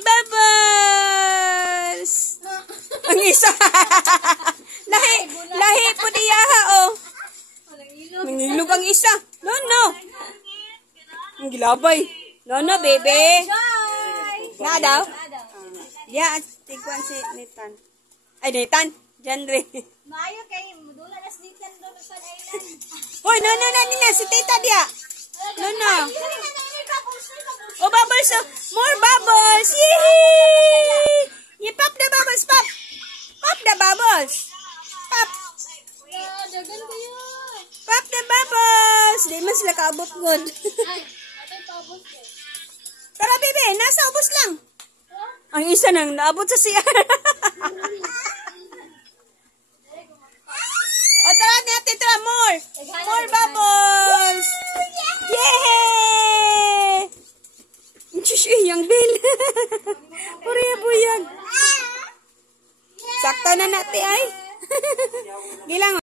Bubbles! Ang isa. Lahi po niya oh. Nangilog ang isa. No. Ang gilabay. No, bebe. Na daw? Yeah, tigwan si Nathan. Ay, Nathan. Diyan rin. Maayo kay mudula na si Nathan doon sa island. Hoy, no, nina. Si tita dia. No. Oh, bubbles. More bubbles. Yee! Pop the bubbles, pop. Pop the bubbles. Pop. Dagan ko yun. Pop the bubbles. Di man sila kaabot good. Ay, atay paabot eh. Tara, bebe. Nasa ubos lang. Ang isa nang naabot sa siya. O, tara natin. Tara, more. More bubbles. Yay! Yung bill. Puriya buyag. Sakta na natin ay. Gilang.